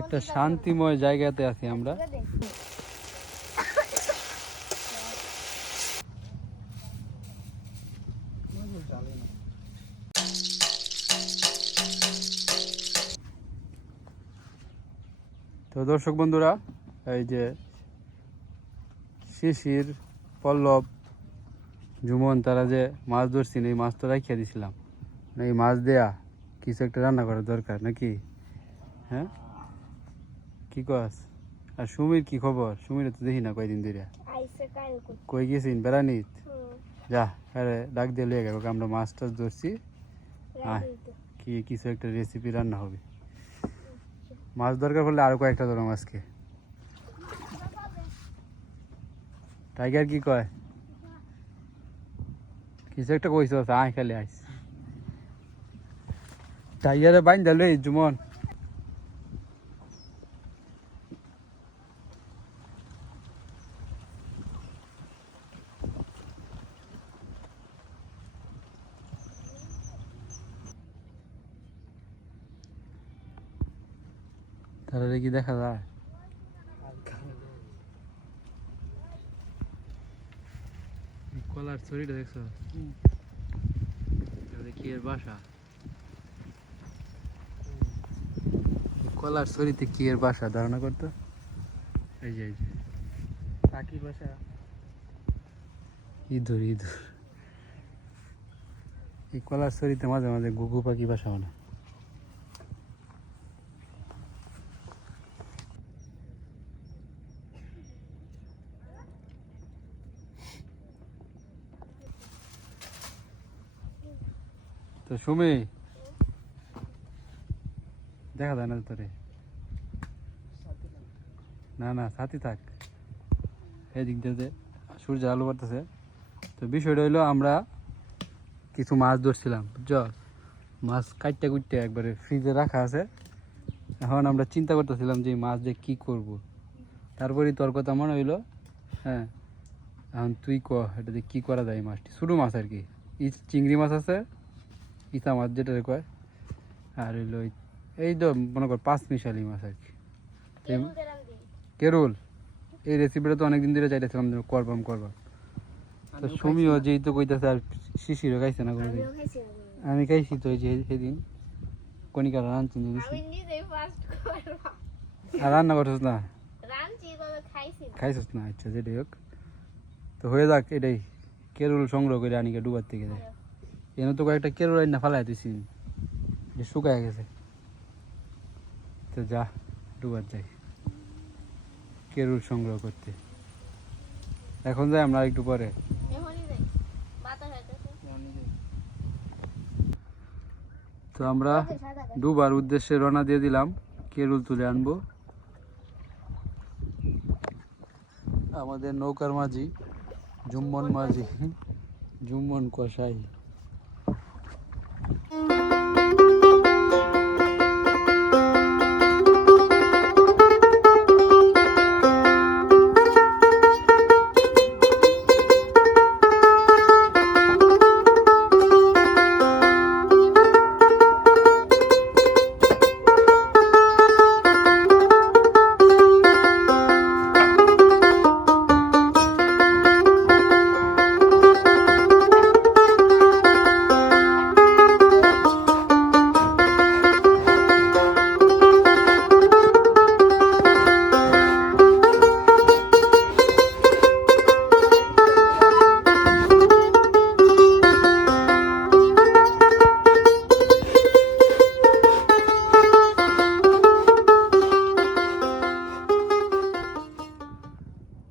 একটা শান্তিময় জায়গাতে আছি আমরা। তো দর্শক বন্ধুরা, এই যে শিশির, পল্লব, জুমন তারা যে মাছ ধরছি, এই মাছ তো রাখিয়া দিছিলাম, এই মাছ দেয়া কিছু একটা রান্না করার দরকার নাকি? হ্যাঁ, কি কস? আর সুমির কি খবর? সুমির তো দেখি না কয়দিন ধরে। কই গেছিন বেড়ানিত? যা, আরে ডাক দিয়ে লিয়ে গেল, আমরা মাছ টাছ ধরছি, কি কিছু একটা রেসিপি রান্না হবে। মাছ দরকার পড়লে আরো কয়েকটা ধরো আজকে। টাইগার কি কয়? কিছু একটা কইস, আয় খালি আইস। টাইগারে বাইন দিল জুমন। তাহলে কি দেখা যায়? কলার ছড়িটা দেখছো? কি এর বাসা? কলার ছড়িতে কি এর বাসা ধারণা করতো? এই যে পাখির বাসা। ইঁদুর ইঁদুর। এই কলার ছড়িতে মাঝে মাঝে ঘুঘু পাখি বাসা মানে। তো সুমি, দেখা যায় না তোরে? না না, সাথে থাক, এদিক দিয়ে সূর্য আলো পড়তেছে। তো বিষয়টা হইলো, আমরা কিছু মাছ ধরছিলাম, বুঝছো? মাছ কাটতে কুটতে একবারে ফ্রিজে রাখা আছে। এখন আমরা চিন্তা করতেছিলাম যে মাছ দিয়ে কী করবো। তারপরেই তোর কথা মনে হইলো। হ্যাঁ, এখন তুই ক এটা দিয়ে কী করা যায়। মাছটি ছোটো মাছ আর কি, চিংড়ি মাছ আছে, ইচা মাছ যেটা কয়, আর হইলো এই তো মনে কর 5 মিশালি মাছ আর কি। কেরুল, এই রেসিপিটা তো অনেকদিন ধরে চাইতেছিলাম করবাম। তো সুমিও যেহেতু কইতেছে, আর শিশিরও খাইছে না কোনোদিন। আমি খাইছি তো, এই যে সেদিন কনিকার রাঁধছি। আর রান্না করছিস না? খাইছিস না? আচ্ছা, যেটাই হোক, তো হয়ে যাক। এটাই কেরুল সংগ্রহ করে আনিকে ডুবার থেকে যায়। এনে তো কয়েকটা কেরুল আইনা ফালাই দিছি, যে শুকায় গেছে। তো যা, ডুবার যাই কেরুল সংগ্রহ করতে। এখন যাই আমরা একটু পরে। তো আমরা ডুবার উদ্দেশ্যে রওনা দিয়ে দিলাম, কেরুল তুলে আনবো। আমাদের নৌকার মাঝি জুম্মন কসাই।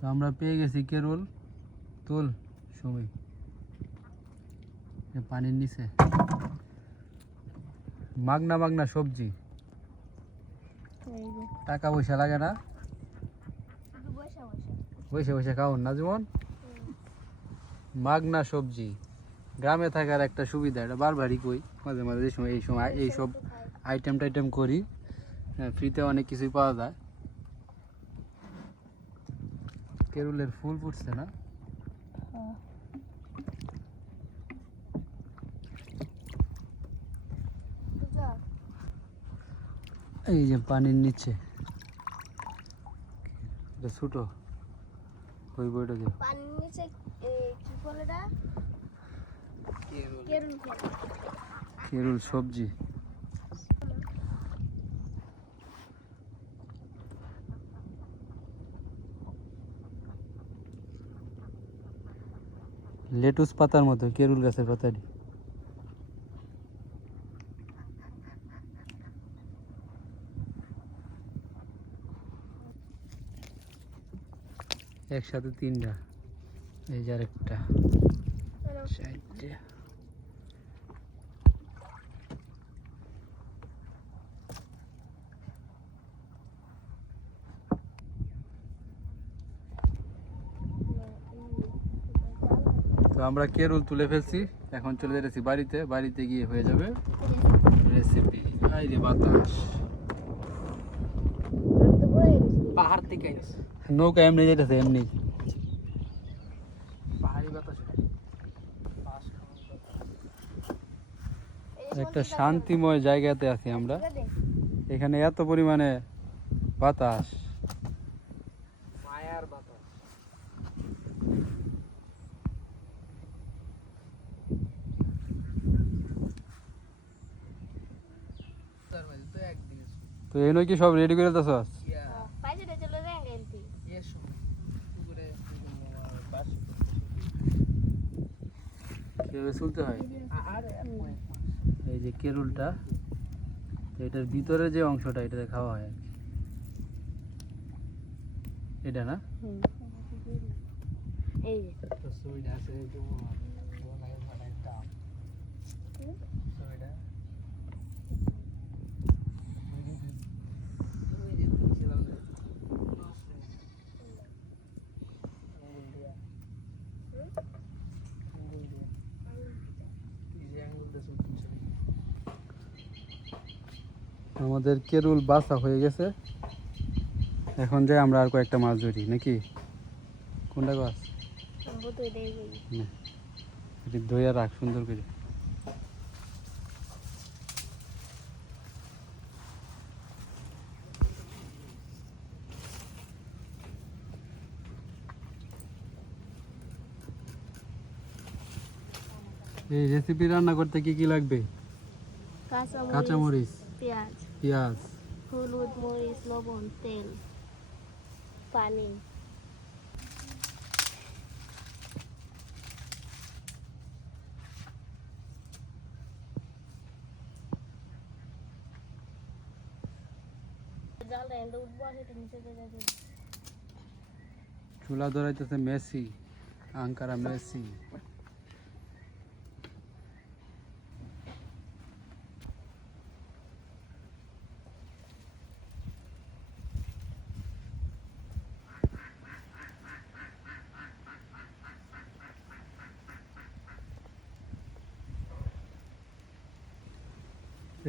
তো আমরা পেয়ে গেছি কেরুল। তুল সবাই, পানির নিচে মাগনা সবজি, টাকা পয়সা লাগে না, বসে বসে খাওন না যেমন। মাগনা সবজি, গ্রামে থাকার একটা সুবিধা, এটা বারবারই কই, মাঝে মাঝে এই সময় এইসব আইটেম করি। হ্যাঁ, ফ্রিতে অনেক কিছুই পাওয়া যায়। কেরুলের ফুল ফুটছে না? এই যে পানির নিচে এটা ছোট ওই বইটা যে পানির নিচে কি বলে এটা কেরুল কেরুল সবজি লেটুস পাতার মতো কেরুল গাছের পাতাটি একসাথে তিনটা এই যে আরেকটা সাইডে তো আমরা কেরুল তুলে ফেলছি এখন চলে যেতেছি বাড়িতে গিয়ে হয়ে যাবে রেসিপি এই যে বাতাস পাহাড় থেকে নৌকা এমনি যেতেছে এমনি পাহাড়ি বাতাস একটা শান্তিময় জায়গাতে আছি আমরা এখানে এত পরিমাণে বাতাস মায়ার বাতাস তো একদিন তো এই নয় কি সব রেডি করে দিতেছস পাইছে চলে যায় গেলতি কিভাবে চলতে হয় আরে এই যে কেরুলটা তো এটার ভিতরে যে অংশটা এটাতে খাওয়া হয় আর কি। এটা না এই যে তো সুইডা আছে তো বনাই বনাই দাম সুইডা আমাদের কেরুল বাসা হয়ে গেছে এখন যে আমরা আর কয়েকটা মাছ ধরি নাকি কোনটা গাছ সম্ভবত এটাই বলি না এটি ধইয়া রাখ সুন্দর করে এই রেসিপি রান্না করতে কি কি লাগবে কাঁচামরিচ পেঁয়াজ পেঁয়াজ হলুদ মরিচ লবণ তেল পানি জাল এন্ড উঠবো সেটা নিচে যাবে চুলা ধরাইতেছে মেসি আঙ্কারা মেসি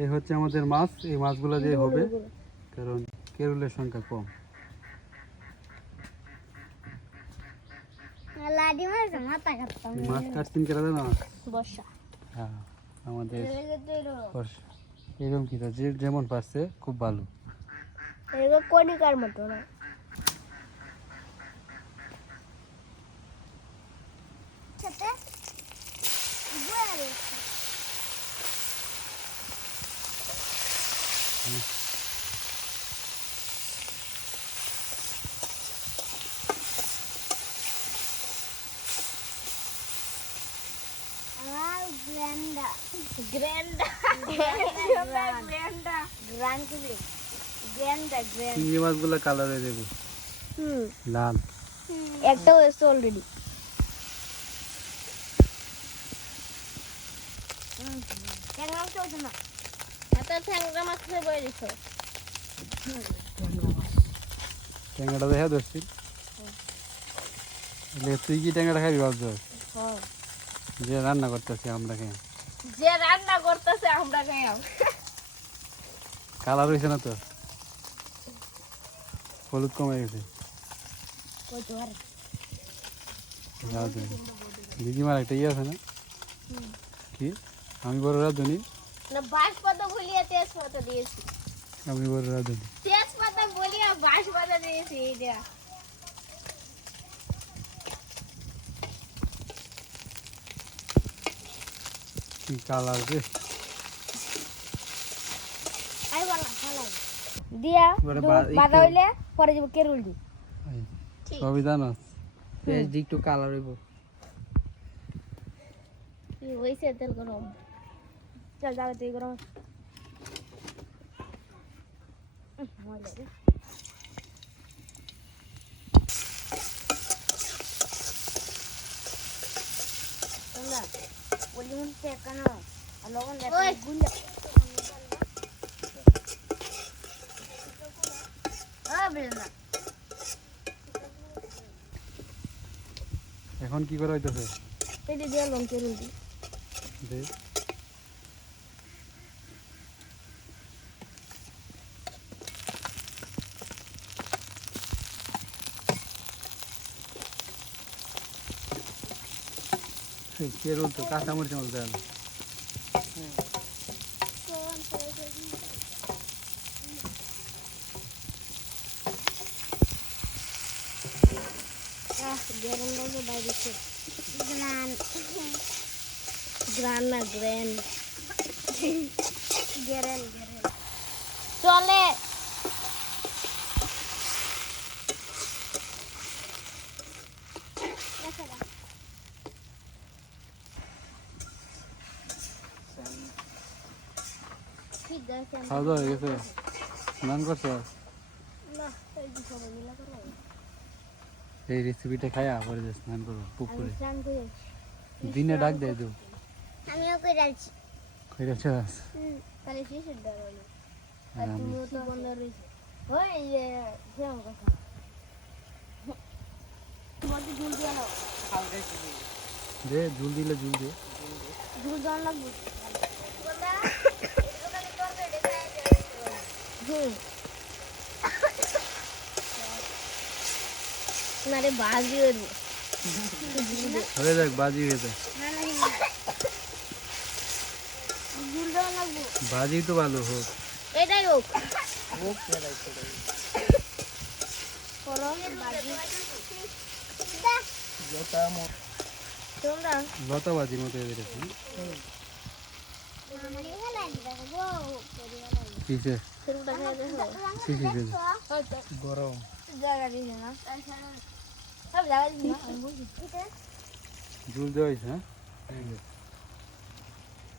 এই হচ্ছে আমাদের মাছ এই মাছগুলো দিয়ে হবে কারণ কেরুলের সংখ্যা কম লাডি মাছ মাথা কাটতাম এই মাছ কাটছেন কেন জানো বর্ষা হ্যাঁ আমাদের এরকম বর্ষা। এরকম কি যে যেমন পারছে খুব ভালো কণিকার মতো না সাথে চিংড়ি মাছগুলো কালারে দেবো লাল একটা হয়েছে অলরেডি ট্যাংরা চলছে না এত ট্যাংরা মাছ খেয়ে বয়ে দিছ ট্যাংরাটা দেখা ধরছি তুই কি ট্যাংরাটা খাবি ভাবছ যে রান্না করতেছি আমরা খেয়ে যে রান্না করতেছে আমরা খাইও কালার হয়েছে না তো হলুদ কমে গেছে দিদিমার একটা ইয়ে আছে না কি আমি বড় রাঁধুনি না বাঁশ পাতা ভুলিয়ে তেজপাতা দিয়েছি আমি বড় রাঁধুনি। তেজপাতা বলিয়া বাঁশ পাতা দিয়েছি এটা। কি কালার রে। আই বলা ভালো দিয়া এবারে বাদা হইলে পরে দিব কেরুল দি। সবই জানোস? পেঁয়াজ দি একটু কালার হইব। হইছে তেল গরম। চল যাবে তুই গরম। মজা রে। তোমরা বলি মন কেন আর লগন দেখো গুলা বেলনা এখন কি করা হইতেছে? পেটে দিয়ে লং কেরুল দি। দে কেরুল তো কাঁচামরিচ মতো দেয়। গরম লাগে বাইরেছে গ্রান না গ্রেন গেরেন গেরেন চলে ঠিক আছে খাওয়া দাওয়া হয়ে গেছে? স্নান করছ? না এই যে সবাই মিলা করো এই রেসিপিটা খায়া পরে যে স্নান করবো পুকুরে। স্নান করে দিনে ডাক দেয় তো আমিও করে যাচ্ছি কইরা চাস। তাহলে শেষের ডাল হলো আর আর আমি তুমিও তো বন্ধ রয়েছে ওই সেরকম কথা তোমাকে ঝুল দিয়ে নাও দে ঝুল দিলে ঝুল দে। ঝুল দেওয়ার লাগবে ঝুল না রে বাজি হয়ে যাক বাজি হয়ে যাক। ঝুল দেওয়া লাগবে বাজি তো ভালো হোক। এটাই হোক হোক পেঁয়াজ করে। করম বাজি যেটা তোমরা লতা বাজির মতো হয়ে গেছে। কিসে সেটা খেয়ে দেখো কি কি গেছে? গরম। জায়গা দিছে না সব জায়গা দিছে না ঝুল দেওয়া হয়েছে হ্যাঁ?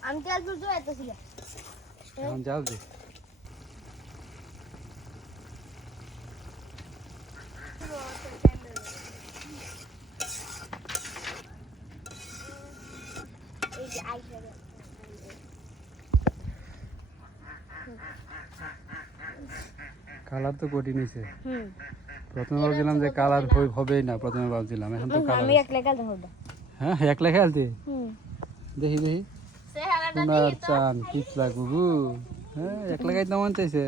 আমি তেল ঝুল দেওয়া এত ছিল এখন জাল দে। এই যে আইসা কালার তো কঠিন হয়েছে। হুম প্রথমে ভাবছিলাম যে কালার হবেই না, প্রথমে ভাবছিলাম, এখন তো কালার। আমি একলা কাল দেখো হ্যাঁ একলা খেলতে হুম দেখি দেখি সোনার চান পিছলা গুগু। হ্যাঁ একলা খাইতে মন চাইছে।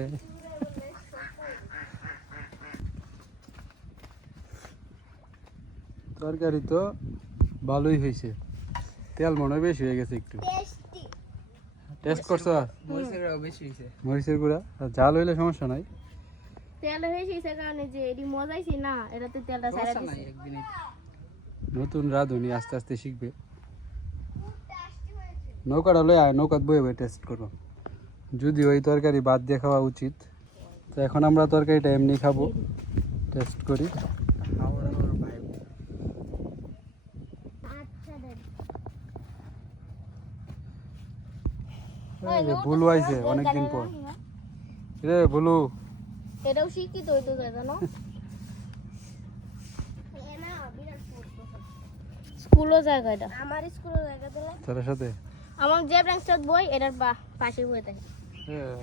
তরকারি তো ভালোই হয়েছে, তেল মনে হয় বেশি হয়ে গেছে একটু। টেস্টি টেস্ট করছ? মরিচের বেশি হইছে। মরিচের গুঁড়া আর জাল হইলে সমস্যা নাই। তেল হয়েছে সে কারণে যে এটি মজাইছি না এটাতে তেলটা সারা সমস্যা নাই দিছে একদিনে। নতুন রাঁধুনি আস্তে আস্তে শিখবে। নৌকাটা লই আয়, নৌকাত বয়ে বয়ে টেস্ট করো। যদি ওই তরকারি বাদ দিয়ে খাওয়া উচিত। তো এখন আমরা তরকারিটা এমনি খাবো, টেস্ট করি। খাওয়ার আমার ভাই আচ্ছা দাদি এই যে ভুলু আইছে অনেকদিন পর। রে ভুলু, এটাও শিক্ষিত হইতো জানো স্কুলও জায়গাটা আমার স্কুলও জায়গা দিলে তোর সাথে আমার যে ব্রাঞ্চত বই এটার পাশে বই থাকে হ্যাঁ।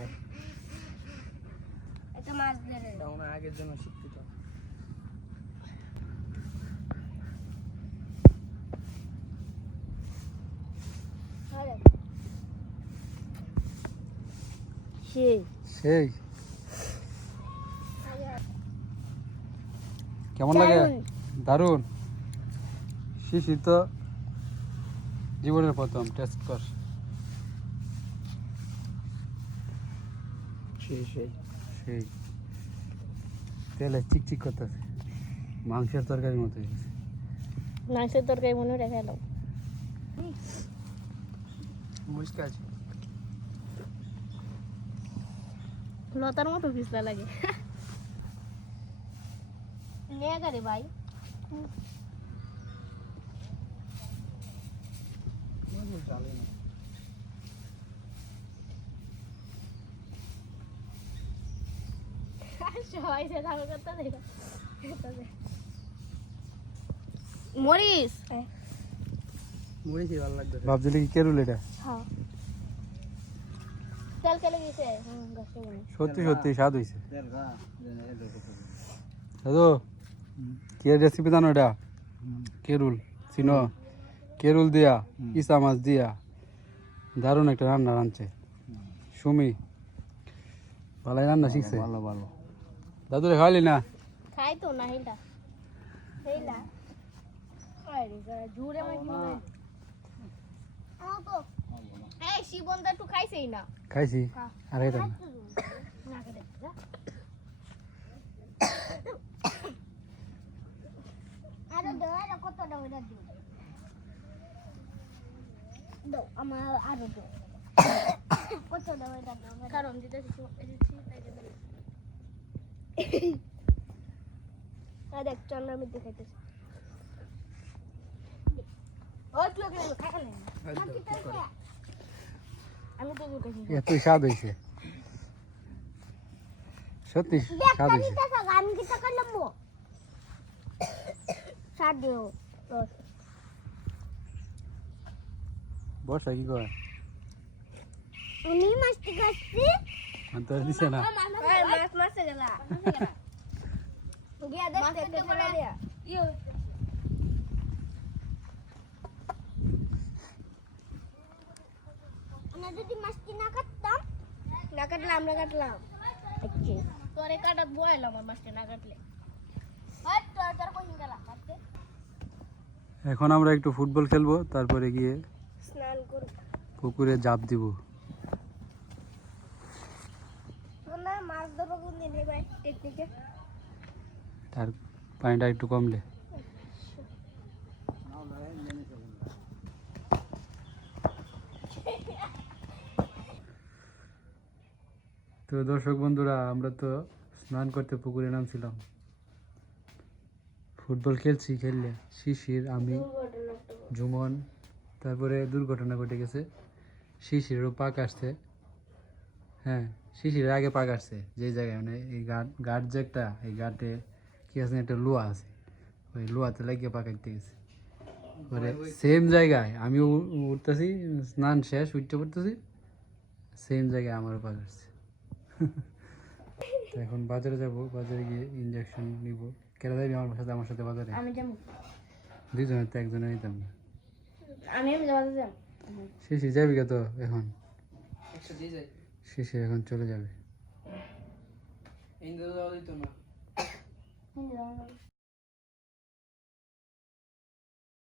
এটা মাছ ধরে আমরা আগের জন্য শিক্ষিত। সেই সেই কেমন লাগে? দারুণ। শিশির তো জীবনের প্রথম টেস্ট কর। সেই সেই সেই তেলে চিকচিক করতেছে, মাংসের তরকারির মতো হয়ে গেছে। মাংসের তরকারি মনে রেখে এলাম। মুশকিল আছে। লতার মতো পিছলা লাগে। নিয়ে গাড়ি ভাই। চালে না। সবাই সে ধান করতে দেয়। মরিস মুড়ি খেয়ে ভালো লাগবে। ভাবছিলি কি কেরুল এটা? হ্যাঁ তেল কেলে গেছে গাছে মনে সত্যি সত্যি স্বাদ হয়েছে। দাদু কি রেসিপি জানো এটা? কেরুল চিনো? কেরুল দিয়া ইসা মাছ দিয়া দারুণ একটা রান্না রাঁধছে সুমি। ভালোই রান্না শিখছে। ভালো ভালো। দাদুরে খাওয়ালি না? খাই তো না হেলা হেলা আরে জুড়ে মা কি বলে তো এই শিবন্দা একটু খাইছেই না খাইছি আর এটা না। না করে যা আরে দেওয়া কত দাও এটা দিও দাও আমার আরো দাও কত দাও এটা দাও কারণ দিতেছি তাই দেব আর দেখ চন্দ্র মিতে খাইতেছে ও তুই ওকে খাই না আমি তো দুটো খাই এত স্বাদ হয়েছে, সত্যি স্বাদ হয়েছে। আমি কি টাকা লম্বো স্বাদ দিও বর্ষা কি করে? আমি মাছটি খাচ্ছি আর তোর দিছে না? মাছ মাছে গেলা গিয়া দেখ দেখতে ফেলা দিয়া ইও আমরা যদি মাছটি না কাটতাম না কাটলাম আচ্ছা তোরে কাটা বইলাম আমার মাছটি না কাটলে হাত তোর কোন গেলা কাটতে এখন আমরা একটু ফুটবল খেলবো, তারপরে গিয়ে স্নান করব পুকুরে জাপ দিব। না মাছ ধরো কোন দিন ভাই টেকনিকে আর পানিটা একটু কমলে। তো দর্শক বন্ধুরা, আমরা তো স্নান করতে পুকুরে নামছিলাম, ফুটবল খেলছি, খেললে শিশির, আমি, জুমন, তারপরে দুর্ঘটনা ঘটে গেছে, শিশিরেরও পা কাটছে। হ্যাঁ, শিশিরের আগে পা কাটছে, যে জায়গায় মানে এই গাট যে একটা, এই গাটে কি আছে একটা লোহা আছে, ওই লোহাতে লাগিয়ে পা কাটতে গেছে। পরে সেম জায়গায় আমি উঠতেছি, স্নান শেষ উঠতে পড়তেছি, সেম জায়গায় আমারও পা কাটছে। তো এখন বাজারে যাব, বাজারে গিয়ে ইঞ্জেকশন নিব। কেন যাবি আমার সাথে বাজারে? আমি যাবো দুইজনের তো একজনে নিতাম না। আমি যাব শিশি যাবি কে? তো এখন একশো দিয়ে যাই। শিশি এখন চলে যাবে। ইন্দ্র যাওয়া দিত না। যাবো